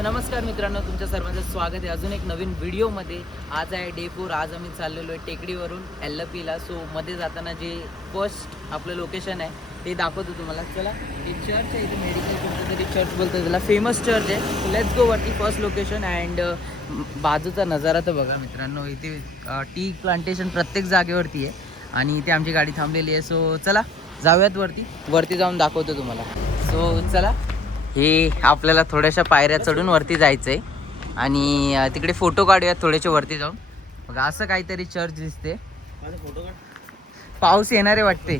So नमस्कार मित्रांनो, तुमच्या सर्वांचं स्वागत आहे अजून एक नवीन व्हिडिओमध्ये. आज आहे डे 4. आज आम्ही चाललेलो आहे टेकडीवरून एल्लपीला. सो मध्ये जाताना जे फर्स्ट आपलं लोकेशन आहे ते दाखवतो तुम्हाला. चला, एक चर्च आहे इथे, मेडिकल कोणतं तरी चर्च बोलतो त्याला, फेमस चर्च आहे. लेट्स गो वरती फर्स्ट लोकेशन. अँड बाजूचा नजारा तर बघा मित्रांनो, इथे टी प्लांटेशन प्रत्येक जागेवरती आहे आणि इथे आमची गाडी थांबलेली आहे. सो चला जाऊयात वरती जाऊन दाखवतो तुम्हाला. सो चला, हे आपल्याला थोड्याशा पायऱ्या चढून वरती जायचं आहे आणि तिकडे फोटो काढूयात थोडेसे वरती जाऊन. बघा असं काहीतरी चर्च दिसते. पाऊस येणारे वाटते.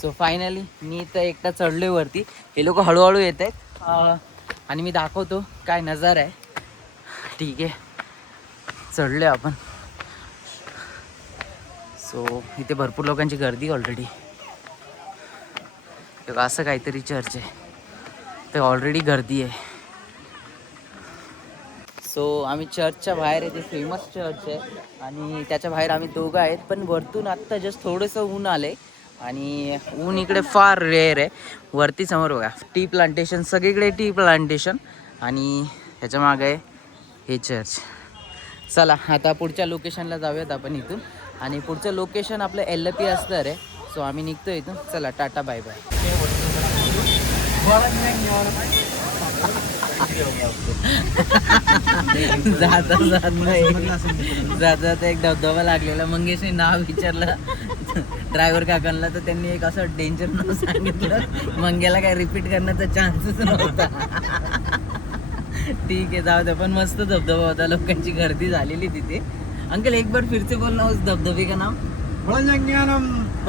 सो फायनली मी तर एकटा चढलोय वरती. हे लोक हळूहळू येत आहेत आणि मी दाखवतो काय नजारा आहे. ठीक आहे, चढलोय आपण. सो इथे भरपूर लोकांची गर्दी ऑलरेडी. बघा असं काहीतरी चर्च आहे, तर ऑलरेडी गर्दी आहे. सो आम्ही चर्चच्या बाहेर आहे, ते फेमस चर्च आहे आणि त्याच्या बाहेर आम्ही दोघं आहेत. पण वरतून आत्ता जस्ट थोडंसं ऊन आलं आहे आणि ऊन इकडे फार रेअर आहे. वरती समोर बघा टी प्लांटेशन, सगळीकडे टी प्लांटेशन आणि ह्याच्या मागे आहे हे चर्च. चला आता पुढच्या लोकेशनला जाऊयात आपण इथून. आणि पुढचं लोकेशन आपलं एल्लपी असणार आहे. सो आम्ही निघतो इथून. चला, टाटा बाय बाय. जाता एक धबधबा लागलेला. मंगेशने नाव विचारलं ड्रायव्हर काकांना, तर त्यांनी एक असं डेंजर नाव सांगितलं. मंग्याला काय रिपीट करण्याचा चान्सच नव्हता. ठीक आहे, जाऊ दे. पण मस्त धबधबा होता, लोकांची गर्दी झालेली तिथे. अंकल एक बार फिर से बोलना उस धबधबे का नाम.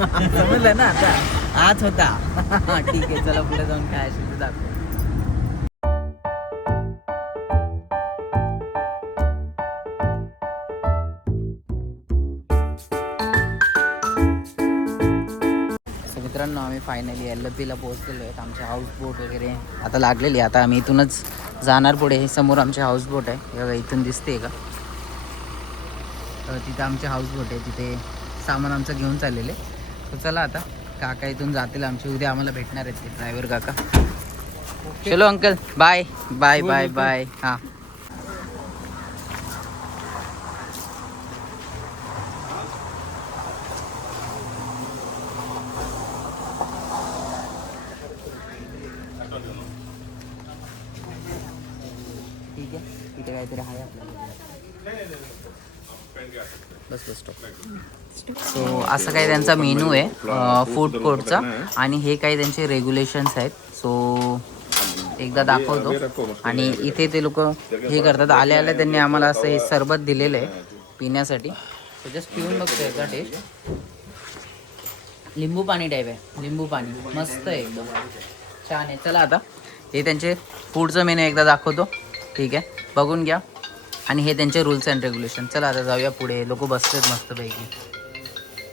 समजलं ना आता, हाच होता. ठीक आहे, चला पुढे जाऊन काय असेल ते दाखव. मित्रांनो, आम्ही फायनली एल्लपीला पोहोचलेलो आहेत. आमचे हाऊस बोट वगैरे आता लागलेली. आता आम्ही इथूनच जाणार पुढे. हे समोर आमचे हाऊस बोट आहे, बघा इथून दिसते का. तिथे आमचे हाऊस बोट आहे, तिथे सामान आमचं घेऊन चाललेले. तर चला आता काका इथून जातील आमचे. उद्या आम्हाला भेटणार आहेत ते ड्रायव्हर काका. चलो uncle, bye bye bye bye. हां, ठीक आहे. तिथे काहीतरी आहे आपल्याला. Bus stop. सो असं काही त्यांचा मेनू आहे फूड कोर्टचा आणि हे काही त्यांचे रेग्युलेशन्स आहेत. सो एकदा दाखवतो. आणि इथे ते लोक हे करतात. आल्या त्यांनी आम्हाला असं हे सरबत दिलेलं आहे पिण्यासाठी. सो जस्ट पिऊन बघतो एकदा टेस्ट. लिंबू पाणी टाईप आहे, लिंबू पाणी मस्त आहे, एकदम छान आहे. चला आता हे त्यांचे फूडचं मेनू एकदा दाखवतो. ठीक आहे, बघून घ्या. आणि हे त्यांचे रूल्स अँड रेग्युलेशन. चला आता जाऊया पुढे. लोक बसलेत मस्तपैकी.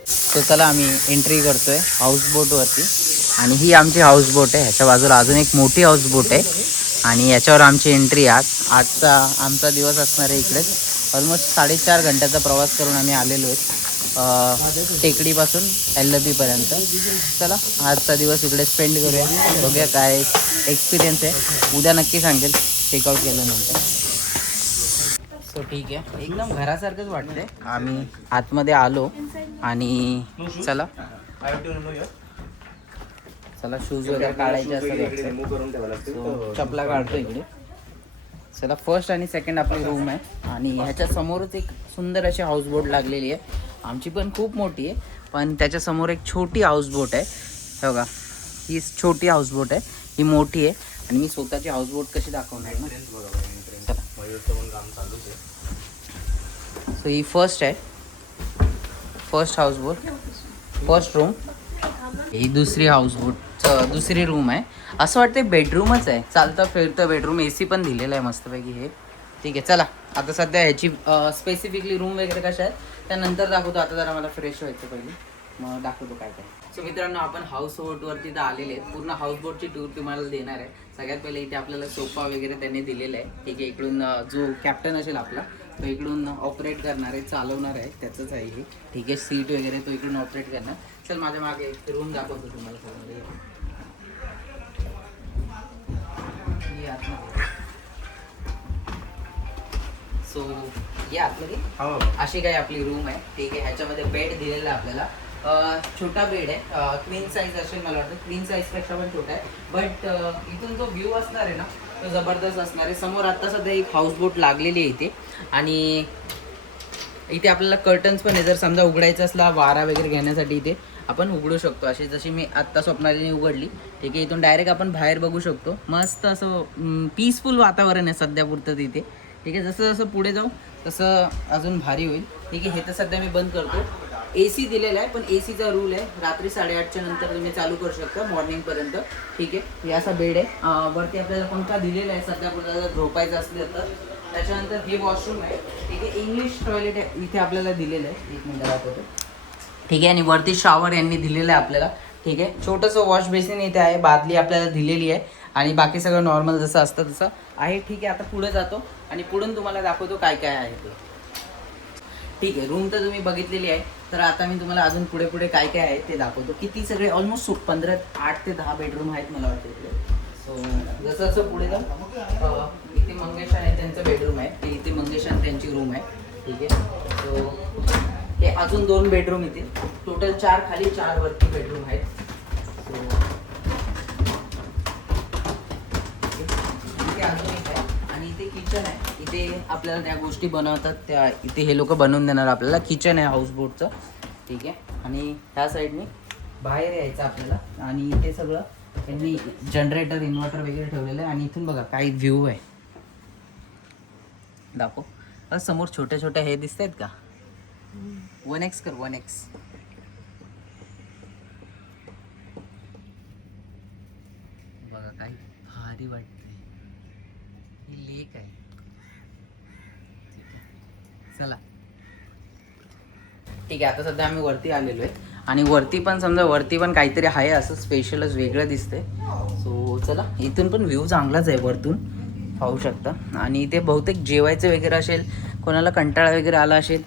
सो चला आम्ही एंट्री करतो आहे हाऊसबोटवरती. आणि ही आमची हाऊसबोट आहे. ह्याच्या बाजूला अजून एक मोठी हाऊसबोट आहे आणि याच्यावर आमची एंट्री आहे. आजचा आमचा दिवस असणार आहे इकडेच. ऑलमोस्ट 4.5 घंट्याचा प्रवास करून आम्ही आलेलो आहेत टेकडीपासून एल्लपीपर्यंत. चला आजचा दिवस इकडे स्पेंड करूया. बघूया काय एक्सपिरियन्स आहे. उद्या नक्की सांगेल चेकआउट केल्यानंतर. सो ठीक आहे, एकदम घरासारखंच वाटतंय. आम्ही आतमध्ये आलो आणि चला शूज वगैरे काढायचे असतात. सो चपला काढतो इकडे. चला, फर्स्ट आणि सेकंड आपली रूम आहे आणि ह्याच्या समोरच एक सुंदर अशी हाऊसबोट लागलेली आहे. आमची पण खूप मोठी आहे, पण त्याच्यासमोर एक छोटी हाऊसबोट आहे. हे बघा, ही छोटी हाऊसबोट आहे, ही मोठी आहे. आणि मी स्वतःची हाऊसबोट कशी दाखवणार ना. सो ही फर्स्ट आहे, फर्स्ट हाऊसबोट, फर्स्ट रूम. ही दुसरी हाऊसबोट, दुसरी रूम आहे. असं वाटतं बेडरूमच आहे, चालतं फिरतं बेडरूम. AC पण दिलेलं आहे मस्तपैकी हे. ठीक आहे, चला आता सध्या ह्याची स्पेसिफिकली रूम वगैरे कशा आहेत त्यानंतर दाखवतो. आता जरा मला फ्रेश व्हायचं पहिले, मग दाखवतो काय काय. सो मित्रांनो, आपण हाऊस बोटवरती तर आलेले आहेत. पूर्ण हाऊस बोटची टूर तुम्हाला देणार आहे. सगळ्यात पहिले इथे आपल्याला सोफा वगैरे त्यांनी दिलेला आहे. ठीक आहे, इकडून जो कॅप्टन असेल आपला तो इकडून ऑपरेट करणार आहे, चालवणार आहे, त्याचंच आहे हे. ठीक आहे, सीट वगैरे तो इकडून ऑपरेट करणार. चल माझ्या मागे रूम दाखवतो तुम्हाला. सो या आतमध्ये अशी काही आपली रूम आहे. ठीक आहे. ह्याच्यामध्ये बेड दिलेला आहे आपल्याला. छोटा बेड आहे. क्वीन साईज असेल मला वाटतं. क्वीन साईजपेक्षा पण छोटा आहे. बट इथून जो व्ह्यू असणार आहे ना तो जबरदस्त असणार आहे. समोर आत्ता सध्या एक हाऊसबोट लागलेली आहे इथे. आणि इथे आपल्याला कर्टन्स पण आहे. जर समजा उघडायचं असला वारा वगैरे घेण्यासाठी इथे आपण उघडू शकतो. अशी जशी मी आत्ता स्वप्नालीने उघडली. ठीक आहे. इथून डायरेक्ट आपण बाहेर बघू शकतो. मस्त असं पीसफुल वातावरण आहे सध्या पुरतं तिथे. ठीक आहे. जसं जसं पुढे जाऊ तसं अजून भारी होईल. ठीक आहे. हे तर सध्या मी बंद करतो. AC दिलेला आहे पण ACचा रूल आहे रात्री 8:30च्या नंतर तुम्ही चालू करू शकता मॉर्निंगपर्यंत. ठीक आहे. हे असा बेड आहे. वरती आपल्याला पंखा दिलेला आहे सध्या पुरतं जर झोपायचं असलं तर. त्याच्यानंतर हे वॉशरूम आहे. ठीक आहे. इंग्लिश टॉयलेट आहे इथे आपल्याला दिलेलं आहे. एक मिनिट दाखवतो. ठीक आहे. आणि वरती शॉवर यांनी दिलेलं आहे आपल्याला. ठीक आहे. छोटंसं वॉश बेसिन इथे आहे. बादली आपल्याला दिलेली आहे आणि बाकी सगळं नॉर्मल जसं असतं तसं आहे. ठीक आहे. आता पुढे जातो आणि पुढून तुम्हाला दाखवतो काय काय आहे ते. ठीक आहे. रूम तर तुम्ही बघितलेली आहे. तर आता मी तुम्हाला अजून पुढे पुढे काय काय आहे ते दाखवतो. किती सगळे ऑलमोस्ट 8 ते 10 बेडरूम आहेत मला वाटतं इकडे. सो जसं जसं पुढे जाऊ इथे मंगेश आहे त्यांचं बेडरूम आहे. ते इथे मंगेश आणि त्यांची रूम आहे. ठीक आहे. सो हे अजून 2 बेडरूम इथे. टोटल 4 खाली 4 वरती बेडरूम आहेत. सो इथे अजून एक आहे आणि इथे किचन आहे. इथे आपल्याला त्या गोष्टी बनवतात त्या इथे हे लोक बनवून देणार आपल्याला. किचन आहे हाऊसबोटचं. ठीक आहे. आणि ह्या साईडने बाहेर यायचं आपल्याला आणि इथे सगळं त्यांनी जनरेटर इन्व्हर्टर वगैरे ठेवलेलं आहे. आणि इथून बघा काही व्ह्यू आहे. दाखव. समोर छोट्या छोट्या हे दिसत आहेत का 1x कर 1x. बघा काही भारी वाटते. ही लेक आहे. चला ठीक आहे. आता सध्या आम्ही वरती आलेलो आहे आणि वरती पण समजा वरती पण काहीतरी आहे असं स्पेशलच वेगळं दिसतंय. सो चला इथून पण व्ह्यू चांगलाच आहे वरतून पाहू शकता. आणि इथे बहुतेक जेवायचं वगैरे असेल कोणाला कंटाळा वगैरे आला असेल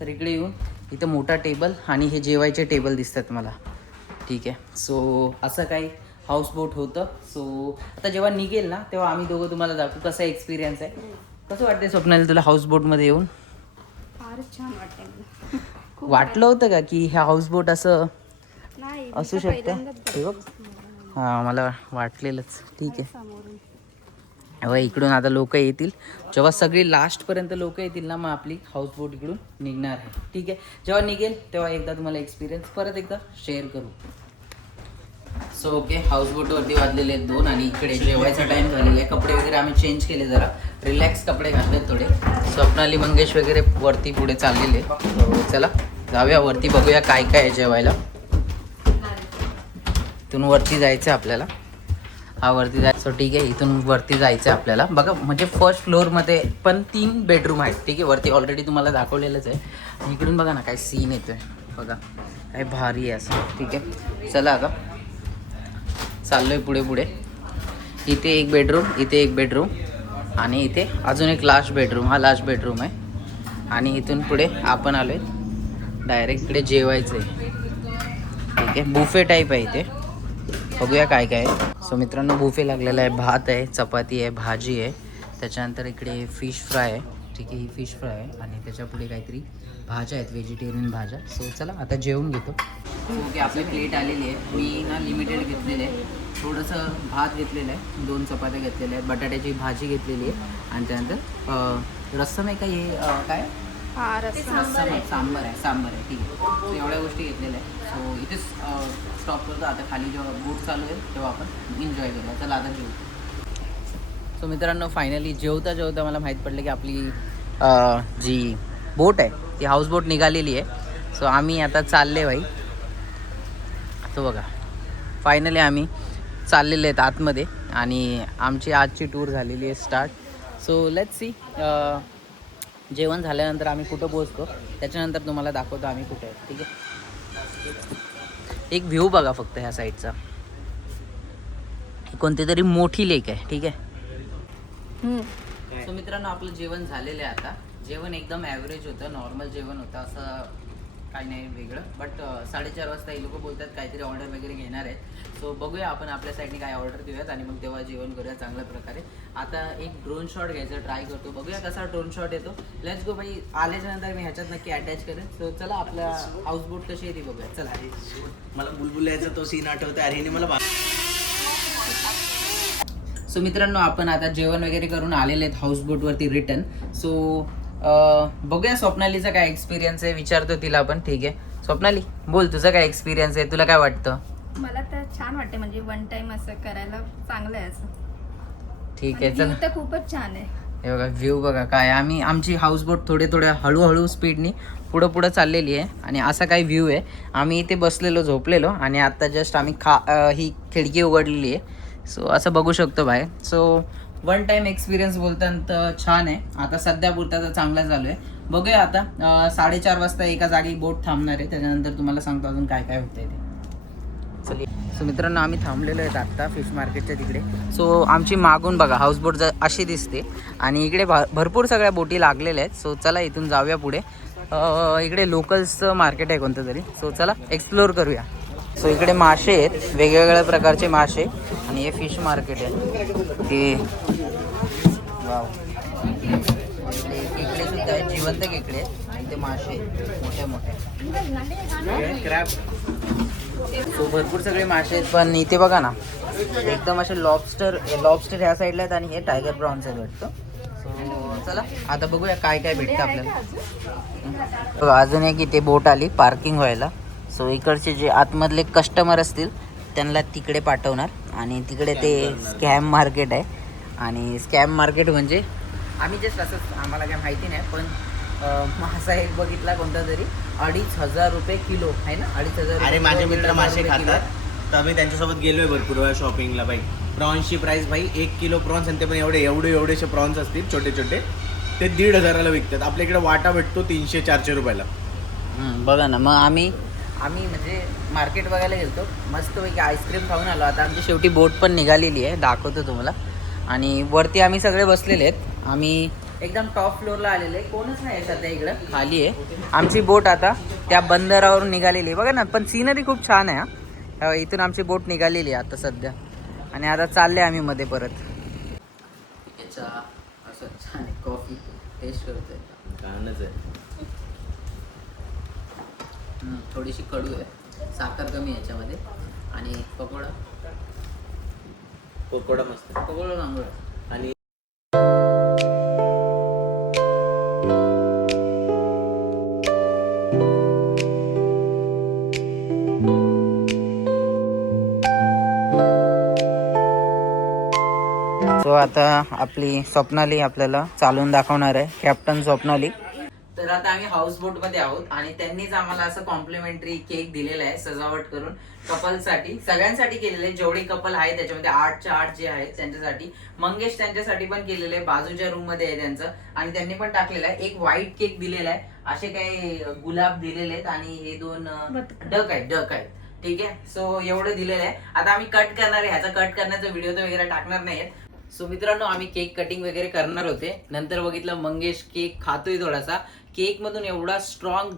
तर इकडे येऊन इथं मोठा टेबल आणि हे जेवायचे टेबल दिसतात मला. ठीक आहे. सो असं काही हाऊसबोट होतं. सो आता जेव्हा निघेल ना तेव्हा आम्ही दोघं तुम्हाला दाखवू कसा एक्सपिरियन्स आहे. कसं वाटतंय स्वप्नाली तुला हाऊसबोटमध्ये येऊन? फारच छान वाटतंय. वाटलं होतं का की ह्या हाऊसबोट असं असू शकतं? हे बघ. हां मला वाटलेलंच. ठीक आहे. तेव्हा इकडून आता लोक येतील. जेव्हा सगळी लास्टपर्यंत लोक येतील ना मग आपली हाऊसबोट इकडून निघणार आहे. ठीक आहे. जेव्हा निघेल तेव्हा एकदा तुम्हाला एक्सपिरियन्स परत एकदा शेअर करू. So okay. हाऊसबोटवरती वाजलेले आहेत 2 आणि इकडे जेवायचा टाईम झालेला आहे. कपडे वगैरे आम्ही चेंज केले जरा रिलॅक्स कपडे घातलेत थोडे. स्वप्नाली मंगेश वगैरे वरती पुढे चाललेले. चला जाऊया वरती बघूया काय काय आहे जेवायला. इथून वरती जायचं आहे आपल्याला. हा वरती जायचं. ठीक आहे. इथून वरती जायचं आहे आपल्याला. बघा म्हणजे फर्स्ट फ्लोअरमध्ये पण 3 बेडरूम आहेत. ठीक आहे. वरती ऑलरेडी तुम्हाला दाखवलेलंच आहे. आणि इकडून बघा ना काय सीन येतोय. बघा काय भारी आहे असं. ठीक आहे. चला आता चाललोय पुढे पुढे. इथे एक बेडरूम, इथे एक बेडरूम आणि इथे अजून एक लास्ट बेडरूम. हा लास्ट बेडरूम आहे. आणि इथून पुढे आपण आलोय डायरेक्ट इकडे जेवायचं आहे. ठीक आहे. बुफे टाईप आहे इथे. बघूया काय काय आहे. सो मित्रांनो बुफे लागलेला आहे. भात आहे, चपाती आहे, भाजी आहे. त्याच्यानंतर इकडे फिश फ्राय आहे. ठीक आहे. ही फिश फ्राय आहे आणि त्याच्या पुढे काहीतरी भाज्या आहेत व्हेजिटेरियन भाज्या. सो चला आता जेवून घेतो. ओके. आपली प्लेट आलेली आहे. मी ना लिमिटेड घेतलेले आहे. थोडंसं भात घेतलेलं आहे, 2 चपात्या घेतलेल्या आहेत, बटाट्याची भाजी घेतलेली आहे आणि त्यानंतर रस्सम आहे का हे काय रस्सम आहे, सांबार आहे. ठीक आहे. सो एवढ्या गोष्टी घेतलेल्या आहे. सो इथेच स्टॉप करतो. आता खाली जेव्हा बोट चालू आहे तेव्हा आपण एन्जॉय करूया. चला आता जेवू. सो मित्रांनो फायनली जेवता जेवता मला माहीत पडलं की आपली जी बोट आहे ती हाऊसबोट निघालेली आहे. सो आम्ही आता चालले बाई. तो बघा फायनली आम्ही चाललेले आहेत आतमध्ये आणि आमची आजची टूर झालेली आहे स्टार्ट. सो लेट्स सी जेवण झाल्यानंतर आम्ही कुठं पोहोचतो त्याच्यानंतर तुम्हाला दाखवतो आम्ही कुठे आहे. ठीक आहे. एक व्ह्यू बघा फक्त ह्या साईडचा. कोणती तरी मोठी लेक आहे. ठीक आहे. सो मित्रांनो आपलं जेवण झालेलं आहे आता. जेवण एकदम ॲव्हरेज होतं, नॉर्मल जेवण होतं. असं काही नाही वेगळं. बट 4:30 वाजता हे लोक बोलतात काहीतरी ऑर्डर वगैरे घेणार आहेत. सो बघूया आपण आपल्या साईडने काय ऑर्डर देऊयात आणि मग तेव्हा जेवण करूया चांगल्या प्रकारे. आता एक ड्रोन शॉट घ्यायचा ट्राय करतो, बघूया कसा ड्रोन शॉट येतो. लेट्स गो भाई. आल्याच्या नंतर मी ह्याच्यात नक्की अटॅच करेन. सो चला आपल्या हाऊस बोट कशी येते बघूया. चला. मला बुलबुल्याचा तो सीन आठवतो. अरे मला सो मित्रांनो आपण आता जेवण वगैरे करून आलेले आहेत हाऊस बोटवरती रिटर्न. सो बघूया स्वप्नालीचा काय एक्सपिरियन्स आहे, विचारतो तिला आपण. ठीक आहे स्वप्नाली, बोल तुझा काय एक्सपिरियन्स आहे, तुला काय वाटतं? मला तर छान वाटते, म्हणजे वन टाइम असं करायला चांगलं आहे असं. ठीक आहे आणि चला. view तर खूपच छान आहे. हे बघा व्ह्यू बघा काय. आमची हाऊस बोट थोडे हळूहळू स्पीडनी पुढं चाललेली आहे आणि असा काही व्ह्यू आहे. आम्ही इथे बसलेलो झोपलेलो आणि आता जस्ट आम्ही ही खिडकी उघडलेली आहे. सो असं बघू शकतो बाहेर. सो वन टाइम एक्सपिरियन्स बोलताना तर छान आहे. आता सध्या पुरता तर चांगला चालू आहे. बघूया आता 4:30 वाजता एका जागी बोट थांबणार आहे, त्याच्यानंतर तुम्हाला सांगतो अजून काय काय होतंय ते. चलिए. सो मित्रांनो आम्ही थांबलेलो आहेत आत्ता फिश मार्केटच्या तिकडे. सो आमची मागून बघा हाऊस बोट अशी दिसते आणि इकडे भरपूर सगळ्या बोटी लागलेल्या आहेत. सो चला इथून जाऊया पुढे. इकडे लोकल्सचं मार्केट आहे कोणतं तरी. सो चला एक्सप्लोअर करूया. सो इकडे मासे आहेत, वेगवेगळ्या प्रकारचे मासे आणि हे फिश मार्केट आहे. ते वाव, खेकडे सुद्धा आहेत, जिवंत खेकडे आहेत आणि ते मासे मोठे मोठे क्रॅब. सो भरपूर सगळे मासे आहेत. पण इथे बघा ना एकदम असे लॉबस्टर ह्या साईडला आहेत आणि हे टायगर प्रॉन्स आहेत वाटतं. सो चला आता बघूया काय काय भेटतं आपल्याला. बघा अजून एक इथे बोट आली पार्किंग व्हायला. सो इकडचे जे आतमधले कस्टमर असतील त्यांना तिकडे पाठवणार आणि तिकडे ते स्कॅम मार्केट आहे. आणि स्कॅम मार्केट म्हणजे आम्ही जस्ट असंच, आम्हाला काय माहिती नाही, पण मासा एक बघितला कोणता तरी 2,500 रुपये किलो आहे ना. 2,500. अरे माझे मित्र मासे खातात तर आम्ही त्यांच्यासोबत गेलोय भरपूर वेळा शॉपिंगला. भाई प्रॉन्सची प्राइस भाई 1 किलो प्रॉन्स आणि ते पण एवढेसे प्रॉन्स असतील छोटे छोटे, ते 1,500ला विकतात. आपल्या इकडे वाटा भेटतो 300-400 रुपयाला. बघा ना. मग आम्ही म्हणजे मार्केट बघायला गेलतो, मस्तपैकी आईस्क्रीम खाऊन आलो. आता आमची शेवटी बोट पण निघालेली आहे, दाखवतो तुम्हाला. आणि वरती आम्ही सगळे बसलेले आहेत. आम्ही एकदम टॉप फ्लोअरला आलेले आहे, कोणच नाही आहे सध्या इकडं, खाली आहे. आमची बोट आता त्या बंदरावरून निघालेली आहे. बघा ना, पण सीनरी खूप छान आहे हा. इथून आमची बोट निघालेली आहे आता सध्या आणि आता चालले आम्ही मध्ये परत. याचा असं छान आहे, कॉफी टेस्ट करतोय. छानच आहे. थोडीशी कडू आहे, साखर कमी याच्यामध्ये. आणि पकोडा मस्त. पकोडा चांगला आहे. आणि सो आता आपली स्वप्नाली आपल्याला चालून दाखवणार आहे, कॅप्टन स्वप्नाली. तर आता आम्ही हाऊस बोट मध्ये आहोत आणि त्यांनीच आम्हाला असं कॉम्प्लिमेंटरी केक दिलेला आहे सजावट करून कपलसाठी, सगळ्यांसाठी केलेलं आहे. जेवढे कपल आहेत त्याच्यामध्ये 8च्या 8 जे आहेत त्यांच्यासाठी. मंगेश त्यांच्यासाठी पण केलेलं आहे, बाजूच्या रूम मध्ये आहे त्यांचं आणि त्यांनी पण टाकलेलं आहे. एक व्हाईट केक दिलेला आहे, असे काही गुलाब दिलेले आहेत आणि हे 2 डक आहेत. ठीक आहे. सो एवढं दिलेलं आहे. आता आम्ही कट करणार आहे, ह्याचा कट करण्याचा व्हिडिओ तर वगैरे टाकणार नाहीत. सो मित्रांनो आम्ही केक कटिंग वगैरे करणार होते, नंतर बघितलं मंगेश केक खातोय थोडासा. केक मधून एवढा स्ट्रॉंग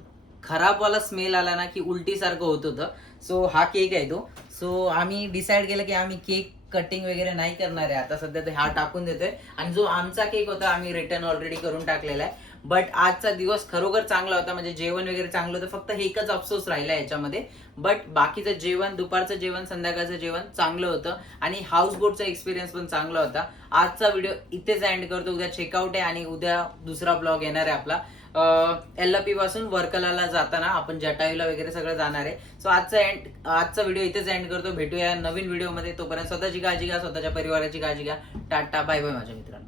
खराबवाला स्मेल आला ना की उलटी सारखं होत होतं. सो हा केक आहे तो. सो आम्ही डिसाईड केलं की आम्ही केक कटिंग वगैरे नाही करणार आहे आता सध्या, तर हा टाकून देतोय. आणि जो आमचा केक होता आम्ही रिटर्न ऑलरेडी करून टाकलेला आहे. बट आजचा दिवस खरोखर चांगला होता, म्हणजे जेवण वगैरे चांगलं होतं. फक्त एकच अफसोस राहिला याच्यामध्ये, बट बाकीचं जेवण, दुपारचं जेवण, संध्याकाळचं जेवण चांगलं होतं आणि हाऊस बोटचा एक्सपिरियन्स पण चांगला होता. आजचा व्हिडिओ इथेच एंड करतो. उद्या चेकआउट आहे आणि उद्या दुसरा ब्लॉग येणार आहे आपला. LP पासून वर्कलाला जाताना आपण जटायूला वगैरे सगळं जाणार आहे. सो आजचा व्हिडिओ इथेच एंड करतो. भेटूया नवीन व्हिडिओमध्ये. तोपर्यंत स्वतःची काळजी घ्या, स्वतःच्या परिवाराची काळजी घ्या. टाटा बाय बाय माझ्या मित्रांनो.